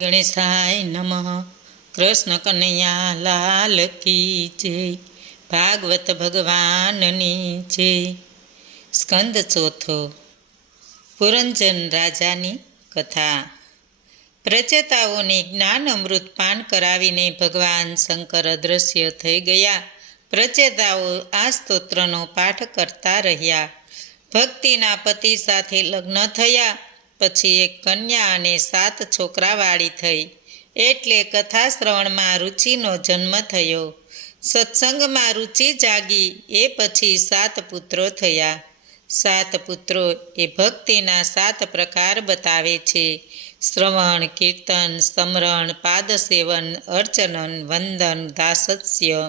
ગણેશાય નમઃ. કૃષ્ણ કનૈયા લાલ કી જય. ભાગવત ભગવાનની જય. સ્કંદ ચોથો. પુરંજન રાજાની કથા. પ્રચેતાઓને જ્ઞાન અમૃત પાન કરાવીને ભગવાન શંકર અદૃશ્ય થઈ ગયા. પ્રચેતાઓ આ સ્તોત્રનો પાઠ કરતા રહ્યા. ભક્તિના પતિ સાથે લગ્ન થયા. પછી એક કન્યા અને 7 છોકરાવાળી થઈ. એટલે કથા શ્રવણમાં રુચિનો જન્મ થયો. સત્સંગમાં રુચિ જાગી. એ પછી 7 પુત્રો થયા. 7 પુત્રો એ ભક્તિના 7 પ્રકાર બતાવે છે: શ્રવણ, કીર્તન, સ્મરણ, પાદસેવન, અર્ચનન, વંદન, દાસસ્ય.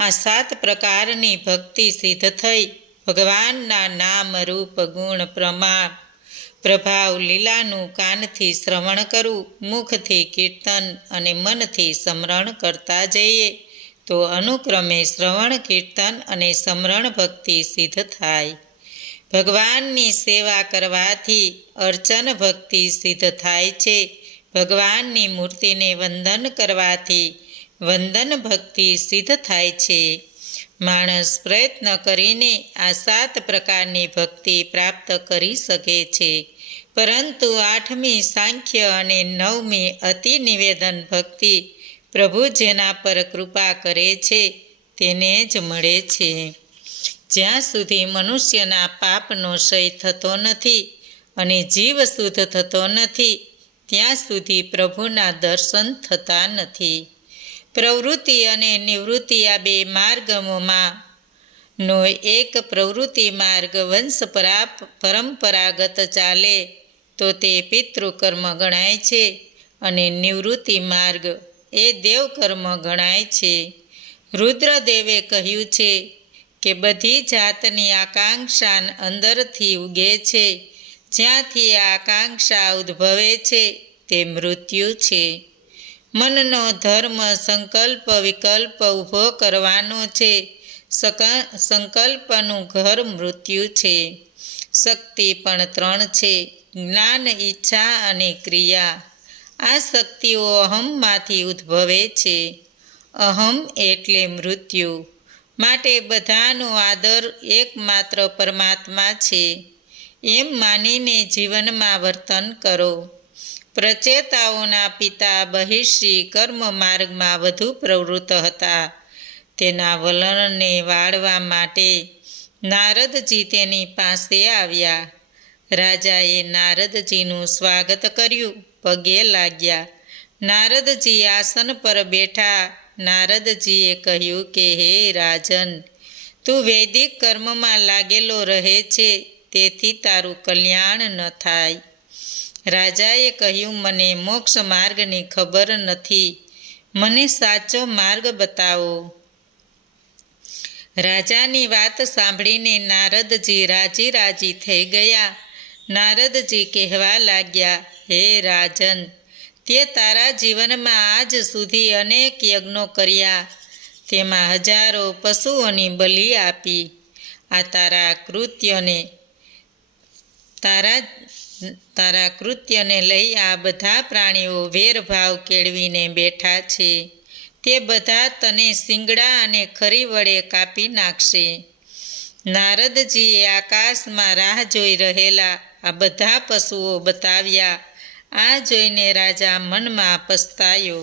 આ 7 પ્રકારની ભક્તિ સિદ્ધ થઈ. ભગવાનના નામ, રૂપ, ગુણ, પ્રભાવ, લીલાનું કાનથી શ્રવણ કરવું, મુખથી કીર્તન અને મનથી સ્મરણ કરતા જઈએ તો અનુક્રમે શ્રવણ, કીર્તન અને સ્મરણ ભક્તિ સિદ્ધ થાય. ભગવાનની સેવા કરવાથી અર્ચન ભક્તિ સિદ્ધ થાય છે. ભગવાનની મૂર્તિને વંદન કરવાથી વંદન ભક્તિ સિદ્ધ થાય છે. માણસ પ્રયત્ન કરીને આ 7 પ્રકારની ભક્તિ પ્રાપ્ત કરી શકે છે, પરંતુ 8મી સાંખ્ય અને 9મી અતિ નિવેદન ભક્તિ પ્રભુ જેના પર કૃપા કરે છે તેને જ મળે છે. જ્યાં સુધી મનુષ્યના પાપનો ક્ષય થતો નથી અને જીવ શુદ્ધ થતો નથી, ત્યાં સુધી પ્રભુના દર્શન થતા નથી. પ્રવૃત્તિ અને નિવૃત્તિ આ 2 માર્ગોમાં નો એક પ્રવૃત્તિ માર્ગ વંશ પરંપરાગત ચાલે તો તે પિતૃકર્મ ગણાય છે અને નિવૃત્તિ માર્ગ એ દેવકર્મ ગણાય છે. રુદ્રદેવે કહ્યું છે કે બધી જાતની આકાંક્ષા અંદરથી ઉગે છે. જ્યાંથી આ આકાંક્ષા ઉદ્ભવે છે તે મૃત્યુ છે. મનનો ધર્મ સંકલ્પ વિકલ્પ ઊભો કરવાનો છે. સંકલ્પનું ઘર મૃત્યુ છે. શક્તિ પણ 3 છે: જ્ઞાન, ઈચ્છા અને ક્રિયા. આ શક્તિઓ અહમમાંથી ઉદ્ભવે છે. અહમ એટલે મૃત્યુ. માટે બધાનો આદર એકમાત્ર પરમાત્મા છે એમ માનીને જીવનમાં વર્તન કરો. પ્રચેતાઓના પિતા બહિર્ષિ કર્મ માર્ગમાં વધુ પ્રવૃત્ત હતા. તેના વલણને વાળવા માટે નારદજી તેની પાસે આવ્યા. રાજાએ નારદજીનું સ્વાગત કર્યું, પગે લાગ્યા. નારદજી આસન પર બેઠા. નારદજીએ કહ્યું કે હે રાજન, તું વૈદિક કર્મમાં લાગેલો રહે છે, તેથી તારું કલ્યાણ ન થાય. રાજાએ કહ્યું, મને મોક્ષ માર્ગની ખબર નથી, મને સાચો માર્ગ બતાવો. રાજાની વાત સાંભળીને નારદજી રાજી થઈ ગયા. નારદજી કહેવા લાગ્યા, હે રાજન, તે તારા જીવનમાં આજ સુધી અનેક યજ્ઞો કર્યા, તેમાં હજારો પશુઓની બલિ આપી. આ તારા કૃત્યને લઈ આ બધા પ્રાણીઓ વેરભાવ કેળવીને બેઠા છે. તે બધા તને શિંગડા અને ખરી વડે કાપી નાખશે. નારદજીએ આકાશમાં રાહ જોઈ રહેલા આ બધા પશુઓ બતાવ્યા. આ જોઈને રાજા મનમાં પસ્તાયો.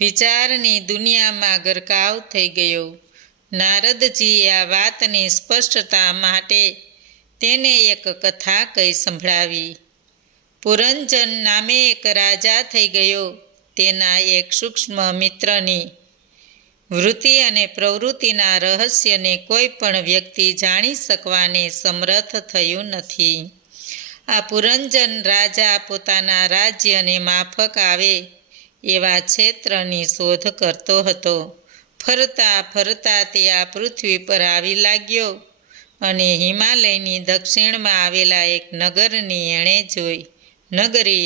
વિચારની દુનિયામાં ગરકાવ થઈ ગયો. નારદજીએ આ વાતની સ્પષ્ટતા માટે તેને એક કથા કહી સંભળાવી. પુરંજન નામે એક રાજા થઈ ગયો. તેના એક સૂક્ષ્મ મિત્રની વૃત્તિ અને પ્રવૃત્તિના રહસ્યને કોઈ પણ વ્યક્તિ જાણી શકવાને સમર્થ થયું નથી. આ પુરંજન રાજા પોતાના રાજ્યને માફક આવે એવા ક્ષેત્રની શોધ કરતો હતો. ફરતા ફરતા તે આ પૃથ્વી પર આવી લાગ્યો અને હિમાલયની દક્ષિણમાં આવેલા એક નગરી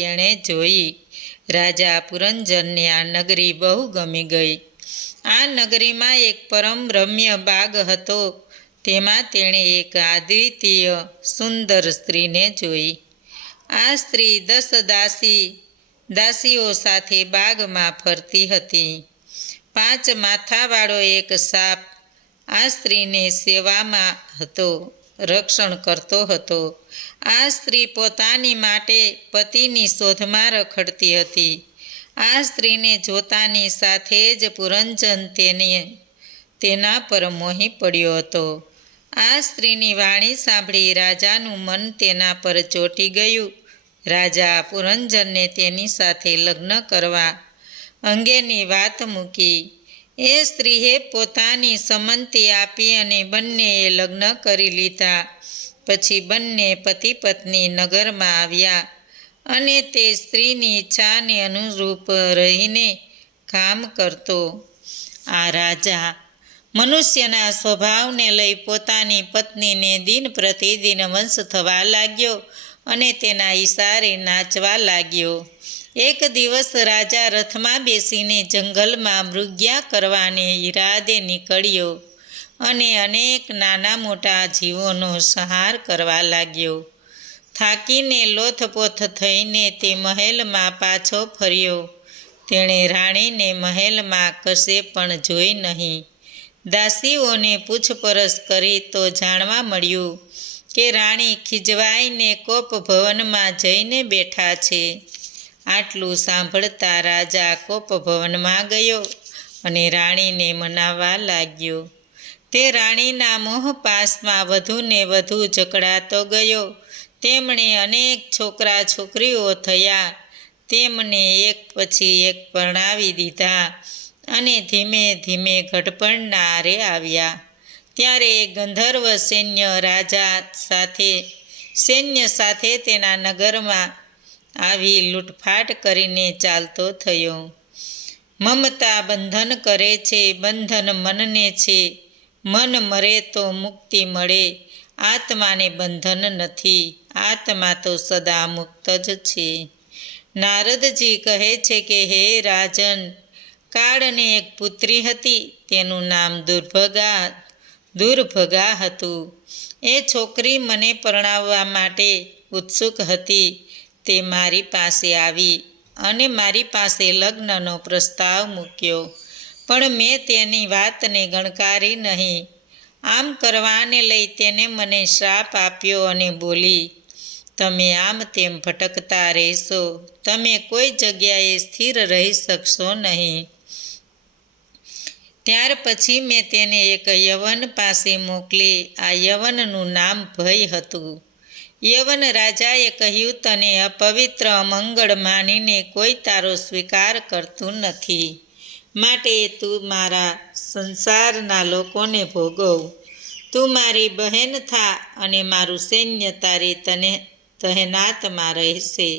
એણે જોઈ. રાજા પુરંજનને આ નગરી બહુ ગમી ગઈ. આ નગરીમાં એક પરમ રમ્ય બાગ હતો. તેમાં તેણે એક અદ્વિતીય સુંદર સ્ત્રીને જોઈ. આ સ્ત્રી 10 દાસી દાસીઓ સાથે બાગમાં ફરતી હતી. 5 માથાવાળો એક સાપ આ સ્ત્રીને સેવામાં હતો, રક્ષણ કરતો હતો. આ સ્ત્રી પોતાની માટે પતિની શોધમાં રખડતી હતી. આ સ્ત્રીને જોતાની સાથે જ પુરંજન તેના પર મોહી પડ્યો હતો. આ સ્ત્રીની વાણી સાંભળી રાજાનું મન તેના પર ચોંટી ગયું. રાજા પુરંજનને તેની સાથે લગ્ન કરવા અંગેની વાત મૂકી. એ સ્ત્રીએ પોતાની સંમતિ આપી અને બંનેએ લગ્ન કરી લીધા. પછી બંને પતિ પત્ની નગરમાં આવ્યા અને તે સ્ત્રીની ઈચ્છાને અનુરૂપ રહીને કામ કરતો. આ રાજા મનુષ્યના સ્વભાવને લઈ પોતાની પત્નીને દિન પ્રતિદિન વંશ થવા લાગ્યો અને તેના ઈશારે નાચવા લાગ્યો. એક દિવસ રાજા રથમાં બેસીને જંગલમાં મૃગ્યા કરવાને ઈરાદે નીકળ્યો અને અનેક નાના મોટા જીવોનો સંહાર કરવા લાગ્યો. થાકીને લોથપોથ થઈને તે મહેલમાં પાછો ફર્યો. તેણે રાણીને મહેલમાં કશે પણ જોઈ નહીં. દાસીઓને પૂછપરછ કરી તો જાણવા મળ્યું કે રાણી ખીજવાઈને કોપ ભવનમાં જઈને બેઠા છે. આટલું સાંભળતા રાજા કોપ ભવનમાં ગયો અને રાણીને મનાવવા લાગ્યો. તે રાણીના મોહપાશમાં વધુને વધુ જકડાતો ગયો. તેમણે અનેક છોકરા છોકરીઓ થયા. તેમને એક પછી એક પરણાવી દીધા અને ધીમે ધીમે ઘડપણના આરે આવ્યા. ત્યારે એક ગંધર્વ સૈન્ય સાથે તેના નગરમાં આવી લૂંટફાટ કરીને ચાલતો થયો. મમતા બંધન કરે છે, બંધન મનને છે. મન મરે તો મુક્તિ મળે, આત્માને બંધન નથી. આત્મા તો સદા મુક્ત જ છે. નારદજી કહે છે કે હે રાજન, કાળને એક પુત્રી હતી. તેનું નામ દુર્ભગા હતું. એ છોકરી મને પરણાવવા માટે ઉત્સુક હતી. તે મારી પાસે આવી અને મારી પાસે લગ્નનો પ્રસ્તાવ મૂક્યો, પણ મેં તેની વાતને ગણકારી નહીં. આમ કરવાને લઈ તેને મને શ્રાપ આપ્યો અને બોલી, તમે આમ તેમ ભટકતા રહેશો, તમે કોઈ જગ્યાએ સ્થિર રહી શકશો નહીં. ત્યાર પછી મેં તેને એક યવન પાસે મોકલી. આ યવનનું નામ ભય હતું. યવન રાજાએ કહ્યું, તને અપવિત્ર અમંગળ માનીને કોઈ તારો સ્વીકાર કરતું નથી, માટે તું મારા સંસારના લોકોને ભોગવ. તું મારી બહેન થા અને મારું સૈન્ય તારી તહેનાતમાં રહેશે.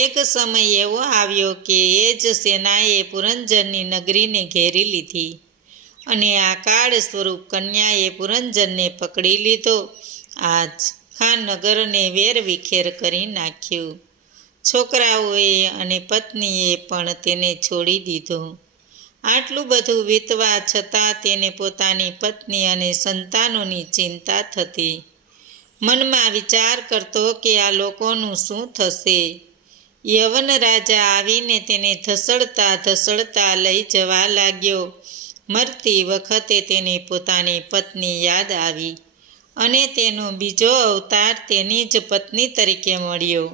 એક સમય એવો આવ્યો કે એ જ સેનાએ પુરંજનની નગરીને ઘેરી લીધી અને આ કાળ સ્વરૂપ કન્યાએ પુરંજનને પકડી લીધો. આખા નગરને વેરવિખેર કરી નાખ્યું. છોકરાઓએ અને પત્નીએ પણ તેને છોડી દીધો. આટલું બધું વીતવા છતાં તેને પોતાની પત્ની અને સંતાનોની ચિંતા થતી. મનમાં વિચાર કરતો કે આ લોકોનું શું થશે. યવન રાજા આવીને તેને ધસડતા લઈ જવા લાગ્યો. મરતી વખતે તેને પોતાની પત્ની યાદ આવી અને તેનો બીજો અવતાર તેની જ પત્ની તરીકે મળ્યો.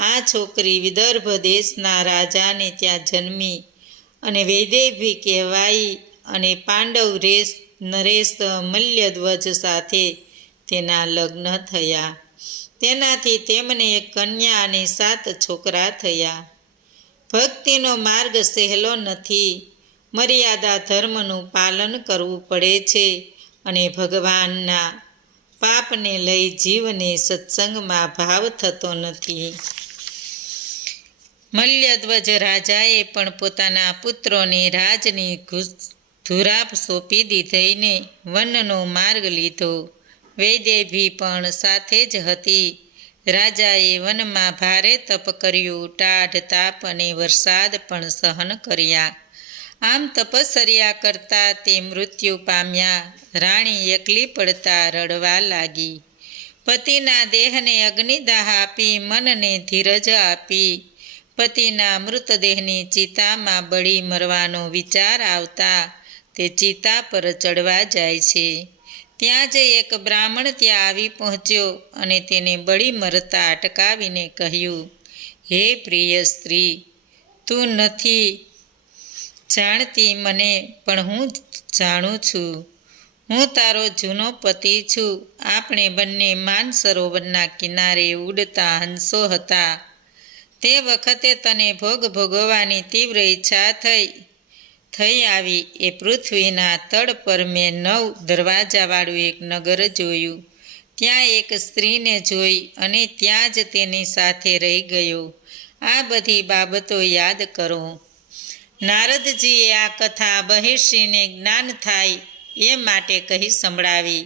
આ છોકરી વિદર્ભ દેશના રાજાને ત્યાં જન્મી અને વૈદેહી કહેવાઈ અને પાંડવ નરેશ મલ્યધ્વજ સાથે તેના લગ્ન થયા. તેનાથી તેમને એક કન્યા અને 7 છોકરા થયા. ભક્તિનો માર્ગ સહેલો નથી. મર્યાદા ધર્મનું પાલન કરવું પડે છે અને ભગવાનના પાપને લઈ જીવને સત્સંગમાં ભાવ થતો નથી. મલ્યધ્વજ રાજાએ પણ પોતાના પુત્રોને રાજની ધુરાપ સોંપી દીધીને વનનો માર્ગ લીધો. વૈદેહી પણ સાથે જ હતી. રાજાએ વનમાં ભારે તપ કર્યું, ટાઢ તાપ અને વરસાદ પણ સહન કર્યા. આમ તપશ્ચર્યા કરતા તે મૃત્યુ પામ્યા. રાણી એકલી પડતા રડવા લાગી. પતિના દેહને અગ્નિદાહ આપી, મનને ધીરજ આપી, પતિના મૃતદેહની ચિતામાં બળી મરવાનો વિચાર આવતા તે ચિતા પર ચડવા જાય છે. ત્યાં જ એક બ્રાહ્મણ ત્યાં આવી પહોંચ્યો અને તેને બળી મરતા અટકાવીને કહ્યું, હે પ્રિય સ્ત્રી, તું નથી જાણતી મને, પણ હું જાણું છું. હું તારો જૂનો પતિ છું. આપણે બંને માનસરોવરના કિનારે ઉડતા હંસો હતા. તે વખતે તને ભોગ ભોગવવાની તીવ્ર ઈચ્છા થઈ આવી. એ પૃથ્વીના તળ પર મેં 9 દરવાજાવાળું એક નગર જોયું. ત્યાં એક સ્ત્રીને જોઈ અને ત્યાં જ તેની સાથે રહી ગયો. આ બધી બાબતો યાદ કરો. નારદજીએ આ કથા બહિર્ષિને જ્ઞાન થાય એ માટે કહી સંભળાવી.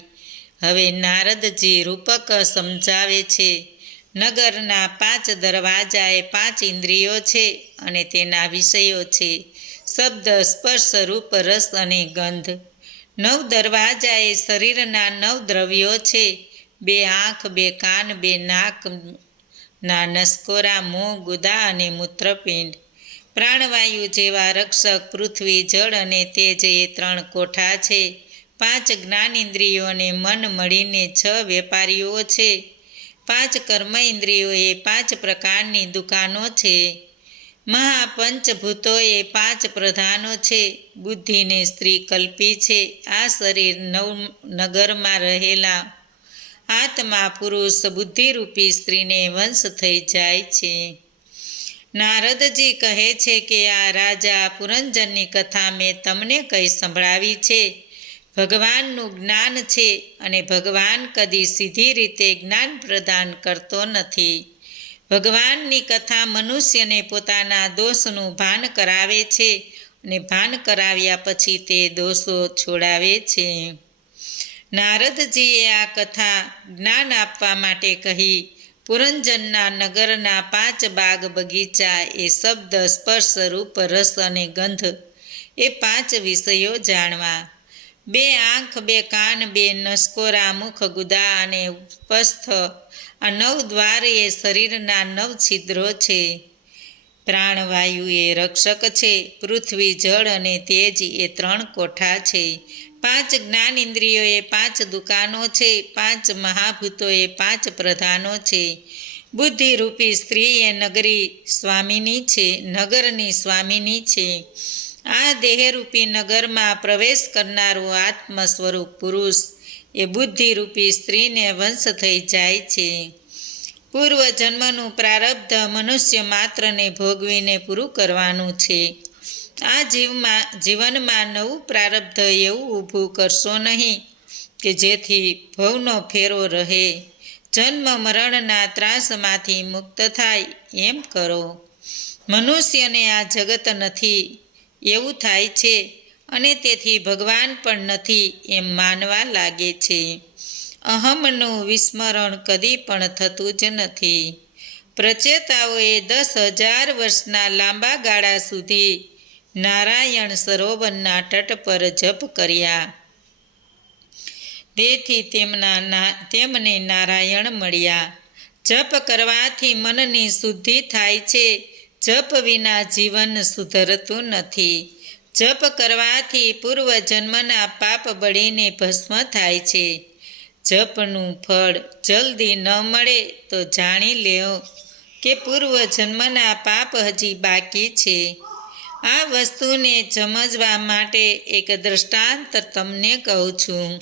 હવે નારદજી રૂપક સમજાવે છે. નગરના 5 દરવાજા એ 5 ઇન્દ્રિયો છે અને તેના વિષયો છે શબ્દ, સ્પર્શ, રૂપ, રસ અને ગંધ. 9 દરવાજા એ શરીરના 9 દ્રવ્યો છે: 2 આંખ, 2 કાન, 2 નાકના નસકોરા, મોં, ગુદા અને મૂત્રપિંડ. પ્રાણવાયુ જેવા રક્ષક પૃથ્વી, જળ અને તેજ એ 3 કોઠા છે. 5 જ્ઞાનેન્દ્રિયો અને મન મળીને 6 વેપારીઓ છે. 5 કર્મ ઇન્દ્રિયો એ 5 પ્રકારની દુકાનો છે. મહાપંચભૂતો એ 5 પ્રધાનો છે. બુદ્ધિને સ્ત્રી કલ્પી છે. આ શરીર નગરમાં રહેલા આત્મા પુરુષ બુદ્ધિરૂપી સ્ત્રીને વંશ થઈ જાય છે. નારદજી કહે છે કે આ રાજા પુરંજનની કથા મેં તમને કહી સંભળાવી છે. ભગવાનનું જ્ઞાન છે અને ભગવાન કદી સીધી રીતે જ્ઞાન પ્રદાન કરતો નથી. ભગવાનની કથા મનુષ્યને પોતાના દોષનું ભાન કરાવે છે અને ભાન કરાવ્યા પછી તે દોષો છોડાવે છે. નારદજીએ આ કથા જ્ઞાન આપવા માટે કહી. પુરંજનના નગરના 5 બાગ બગીચા એ શબ્દ, સ્પર્શ, રૂપ, રસ અને ગંધ એ 5 વિષયો જાણવા. 2 આંખ, 2 કાન, 2 નસકોરા, મુખ, ગુદા અને ઉપસ્થ, આ 9 દ્વાર એ શરીરના 9 છિદ્રો છે. પ્રાણવાયુ એ રક્ષક છે. પૃથ્વી, જળ અને તેજ એ 3 કોઠા છે. 5 જ્ઞાનેન્દ્રિયો એ 5 દુકાનો છે. 5 મહાભૂતો એ 5 પ્રધાનો છે. બુદ્ધિરૂપી સ્ત્રી એ નગરની સ્વામીની છે. આ દેહરૂપી નગરમાં પ્રવેશ કરનારો આત્મ સ્વરૂપ પુરુષ એ બુદ્ધિરૂપી સ્ત્રીને વંશ થઈ જાય છે. પૂર્વજન્મનું પ્રારબ્ધ મનુષ્ય માત્રને ભોગવીને પૂરું કરવાનું છે. આ જીવનમાં નવું પ્રારબ્ધ એવું ઊભું કરશો નહીં કે જેથી ભવનો ફેરો રહે, જન્મ મરણના ત્રાસમાંથી મુક્ત થાય એમ કરો. મનુષ્યને આ જગત નથી એવું થાય છે અને તેથી ભગવાન પણ નથી એમ માનવા લાગે છે. અહમનું વિસ્મરણ કદી પણ થતું જ નથી. પ્રચેતાઓએ 10,000 વર્ષના લાંબા ગાળા સુધી નારાયણ સરોવરના તટ પર જપ કર્યા. તેથી તેમને નારાયણ મળ્યા. જપ કરવાથી મનની શુદ્ધિ થાય છે. જપ વિના જીવન સુધરતું નથી. જપ કરવાથી પૂર્વજન્મના પાપ બળીને ભસ્મ થાય છે. જપનું ફળ જલ્દી ન મળે તો જાણી લ્યો કે પૂર્વજન્મના પાપ હજી બાકી છે. આ વસ્તુને સમજવા માટે એક દૃષ્ટાંત તમને કહું છું.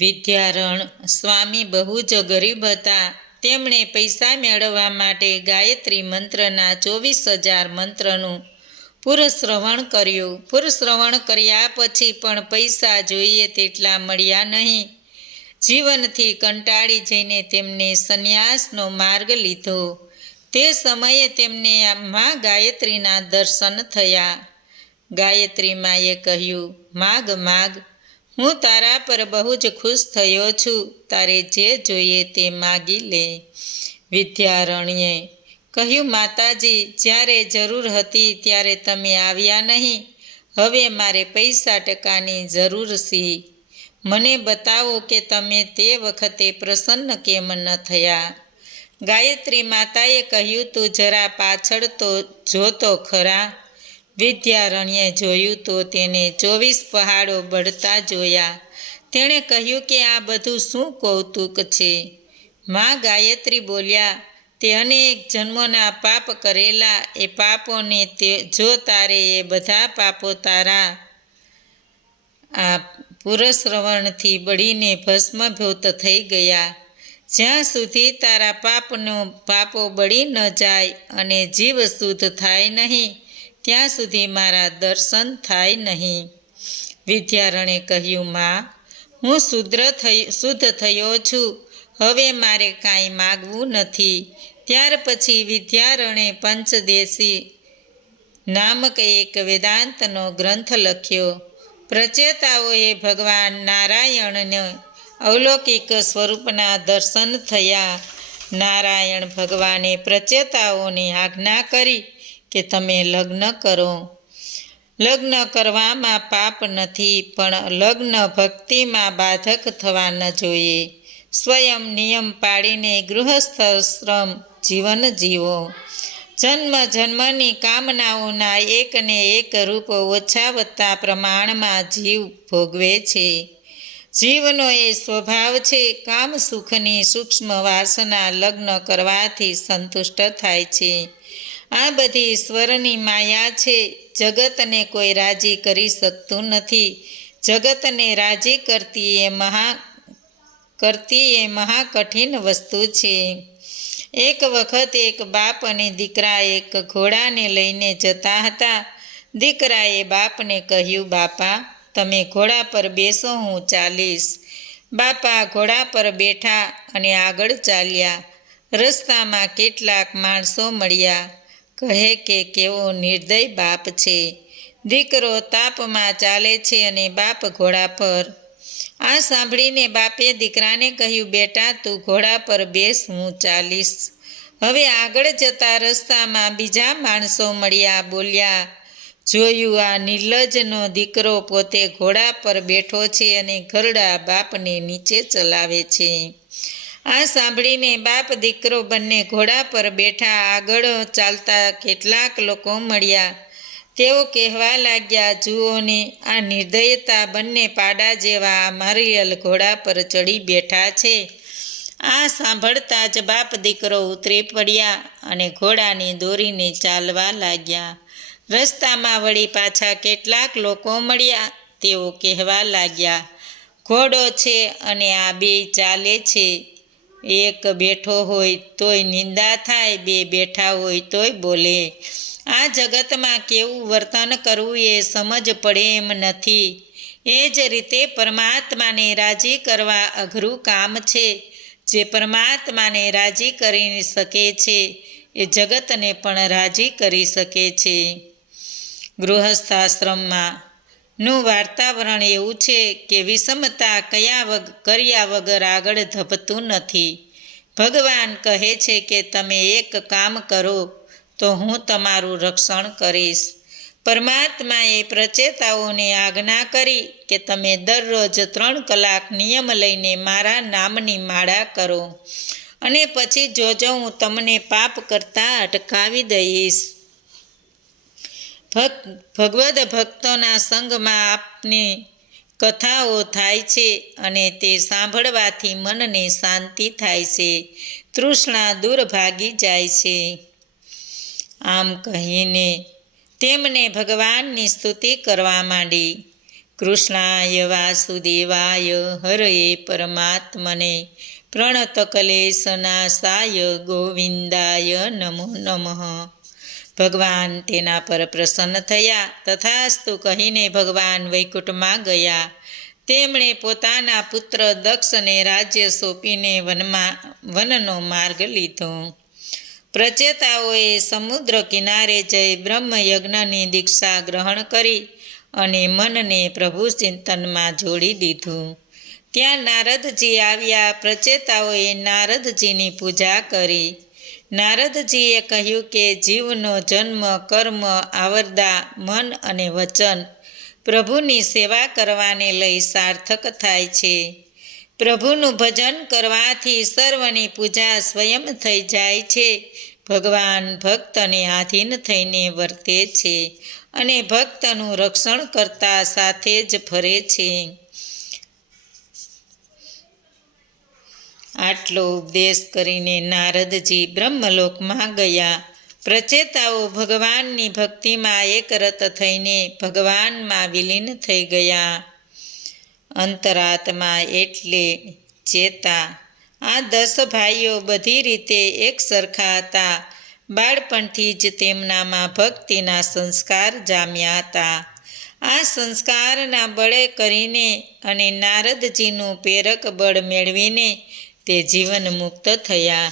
વિદ્યારણ સ્વામી બહુ જ ગરીબ હતા. તેમણે પૈસા મેળવવા માટે ગાયત્રી મંત્રના 24,000 મંત્રનું પુરશ્રવણ કર્યું. પુરશ્રવણ કર્યા પછી પણ પૈસા જોઈએ તેટલા મળ્યા નહીં. જીવનથી કંટાળી જઈને તેમને સંન્યાસનો માર્ગ લીધો. તે સમયે તેમને મા ગાયત્રીના દર્શન થયા. ગાયત્રી માએ કહ્યું, માગ માગ, હું તારા પર બહુ જ ખુશ થયો છું. તારે જે જોઈએ તે માગી લે. વિદ્યારણ્યે કહ્યું, માતાજી, જ્યારે જરૂર હતી ત્યારે તમે આવ્યા નહીં. હવે મારે પૈસા ટકાની જરૂર છે. મને બતાવો કે તમે તે વખતે પ્રસન્ન કેમ ન થયા. ગાયત્રી માતાએ કહ્યું, તું જરા પાછળ તો જોતો ખરા. વિદ્યારણ્યે જોયું તો તેને 24 પહાડો બળતા જોયા. તેણે કહ્યું કે આ બધું શું કૌતુક છે. માં ગાયત્રી બોલ્યા, તે અનેક જન્મોના પાપ કરેલા એ પાપોને જો તારે એ બધા પાપો તારા આ પુરશ્રવણથી બળીને ભસ્મભૂત થઈ ગયા. જ્યાં સુધી તારા પાપો બળી ન જાય અને જીવ શુદ્ધ થાય નહીં ત્યાં સુધી મારા દર્શન થાય નહીં. વિદ્યારણે કહ્યું, માં, હું શુદ્ધ થયો છું. હવે મારે કાંઈ માગવું નથી. ત્યાર પછી વિદ્યારણે પંચદેશી નામક એક વેદાંતનો ગ્રંથ લખ્યો. પ્રચેતાઓએ ભગવાન નારાયણને અવલૌકિક સ્વરૂપના દર્શન થયા. નારાયણ ભગવાને પ્રચેતાઓને આજ્ઞા કરી કે તમે લગ્ન કરો. લગ્ન કરવામાં પાપ નથી, પણ લગ્ન ભક્તિમાં બાધક થવા ન જોઈએ. સ્વયં નિયમ પાડીને ગૃહસ્થાશ્રમ જીવન જીવો. જન્મ જન્મની કામનાઓના એકને એક રૂપ ઓછા વત્તા પ્રમાણમાં જીવ ભોગવે છે. જીવનો એ સ્વભાવ છે. કામ સુખની સૂક્ષ્મ વાસના લગ્ન કરવાથી સંતુષ્ટ થાય છે. આ બધી ઈશ્વરની માયા છે. જગતને કોઈ રાજી કરી શકતું નથી. જગતને રાજી કરતી એ મહા કઠિન વસ્તુ છે. એક વખત એક બાપ અને દીકરા એક ઘોડાને લઈને જતા હતા. દીકરાએ બાપને કહ્યું, બાપા, તમે ઘોડા પર બેસો, હું ચાલીશ. બાપા ઘોડા પર બેઠા અને આગળ ચાલ્યા. રસ્તામાં કેટલાક માણસો મળ્યા. કહે કે કેવો નિર્દય બાપ છે. દીકરો તાપમાં ચાલે છે અને બાપ ઘોડા પર. આ સાંભળીને બાપે દીકરાને કહ્યું, બેટા, તું ઘોડા પર બેસ, હું ચાલીશ. હવે આગળ જતા રસ્તામાં બીજા માણસો મળ્યા. બોલ્યા, જોયું, આ નિર્લજ્જનો દીકરો પોતે ઘોડા પર બેઠો છે અને ઘરડા બાપને નીચે ચલાવે છે. આ સાંભળીને બાપ દીકરો બંને ઘોડા પર બેઠા. આગળ ચાલતા કેટલાક લોકો મળ્યા. તેઓ કહેવા લાગ્યા, જુઓ ને, આ નિર્દયતા, બંને પાડા જેવા મારિયલ ઘોડા પર ચડી બેઠા છે. આ સાંભળતા જ બાપ દીકરો ઉતરી પડ્યા અને ઘોડાને દોરીને ચાલવા લાગ્યા. રસ્તામાં વળી પાછા કેટલાક લોકો મળ્યા. તેઓ કહેવા લાગ્યા, ઘોડો છે અને આ બેય ચાલે છે. એક બેઠો હોય તોય નિંદા થાય, બે બેઠા હોય તોય બોલે. આ જગતમાં કેવું વર્તન કરવું એ સમજ પડે એમ નથી. એ જ રીતે પરમાત્માને રાજી કરવા અઘરું કામ છે. જે પરમાત્માને રાજી કરી શકે છે એ જગતને પણ રાજી કરી શકે છે. ગૃહસ્થાશ્રમમાં નું વાતાવરણ એવું છે કે વિષમતા કર્યા વગર આગળ ધપતું નથી. ભગવાન કહે છે કે તમે એક કામ કરો તો હું તમારું રક્ષણ કરીશ. પરમાત્માએ પ્રચેતાઓને આજ્ઞા કરી કે તમે દરરોજ 3 કલાક નિયમ લઈને મારા નામની માળા કરો અને પછી જોજો, હું તમને પાપ કરતા અટકાવી દઈશ. ભગવદ ભક્તોના સંગમાં આપની કથાઓ થાય છે અને તે સાંભળવાથી મનને શાંતિ થાય છે. તૃષ્ણા દૂર ભાગી જાય છે. આમ કહીને તેમને ભગવાનની સ્તુતિ કરવા માંડી. કૃષ્ણાય વાસુદેવાય હરએ પરમાત્મને પ્રણતકલેશનાશાય ગોવિંદાય નમો નમઃ. ભગવાન તેના પર પ્રસન્ન થયા. તથાસ્તુ કહીને ભગવાન વૈકુંઠમાં ગયા. તેમણે પોતાના પુત્ર દક્ષને રાજ્ય સોંપીને વનનો માર્ગ લીધો. પ્રચેતાઓએ સમુદ્ર કિનારે જઈ બ્રહ્મયજ્ઞની દીક્ષા ગ્રહણ કરી અને મનને પ્રભુ ચિંતનમાં જોડી દીધું. ત્યાં નારદજી આવ્યા. પ્રચેતાઓએ નારદજીની પૂજા કરી. નારદજીએ કહ્યું કે જીવનો જન્મ, કર્મ, આવરદા, મન અને વચન પ્રભુની સેવા કરવાને લઈ સાર્થક થાય છે. પ્રભુનું ભજન કરવાથી સર્વની પૂજા સ્વયં થઈ જાય છે. ભગવાન ભક્તને આધીન થઈને વર્તે છે અને ભક્તનું રક્ષણ કરતા સાથે જ ફરે છે. આટલો ઉપદેશ કરીને નારદજી બ્રહ્મલોકમાં ગયા. પ્રચેતાઓ ભગવાનની ભક્તિમાં એકરત થઈને ભગવાનમાં વિલીન થઈ ગયા. અંતરાત્મા એટલે ચેતા. આ 10 ભાઈઓ બધી રીતે એક સરખા હતા. બાળપણથી જ તેમનામાં ભક્તિના સંસ્કાર જામ્યા હતા. આ સંસ્કારના બળે કરીને અને નારદજીનું પ્રેરક બળ મેળવીને તે જીવન મુક્ત થયા.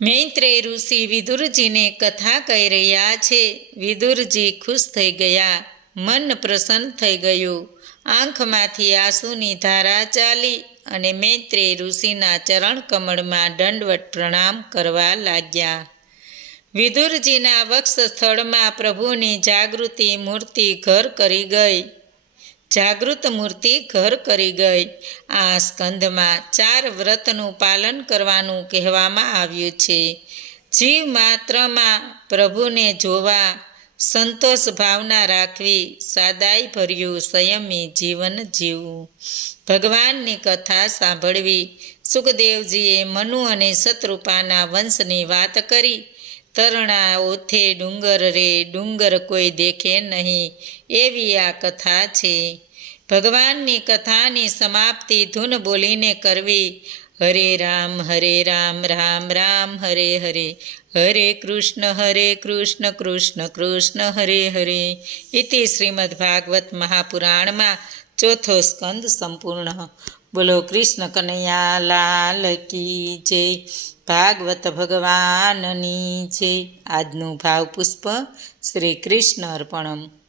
મૈત્રેય ઋષિ વિદુરજીને કથા કહી રહ્યા છે. વિદુરજી ખુશ થઈ ગયા. મન પ્રસન્ન થઈ ગયું. આંખમાંથી આંસુની ધારા ચાલી અને મૈત્રેય ઋષિના ચરણ કમળમાં દંડવત પ્રણામ કરવા લાગ્યા. વિદુરજીના વક્ષસ્થળમાં પ્રભુની જાગૃત મૂર્તિ ઘર કરી ગઈ. આ સ્કંધમાં 4 વ્રતનું પાલન કરવાનું કહેવામાં આવ્યું છે. જીવ માત્રમાં પ્રભુને જોવા, સંતોષ ભાવના રાખવી, સાદાઈ ભર્યું સંયમી જીવન જીવવું, ભગવાનની કથા સાંભળવી. સુખદેવજીએ મનુ અને શત્રુપાના વંશની વાત કરી. તરણા ઓથે ડુંગર રે, ડુંગર કોઈ દેખે નહીં, એવી આ કથા છે. ભગવાનની કથાની સમાપ્તિ ધૂન બોલીને કરવી. હરે રામ, રામ રામ, હરે હરે, હરે કૃષ્ણ, કૃષ્ણ કૃષ્ણ, હરે હરે. ઇતિ શ્રીમદ્ભાગવત મહાપુરાણમાં 4થો સ્કંદ સંપૂર્ણ. બોલો કૃષ્ણ કનૈયા લાલ કી જય. ભાગવત ભગવાનની જય. આજનું ભાવ પુષ્પ શ્રી કૃષ્ણ અર્પણમ.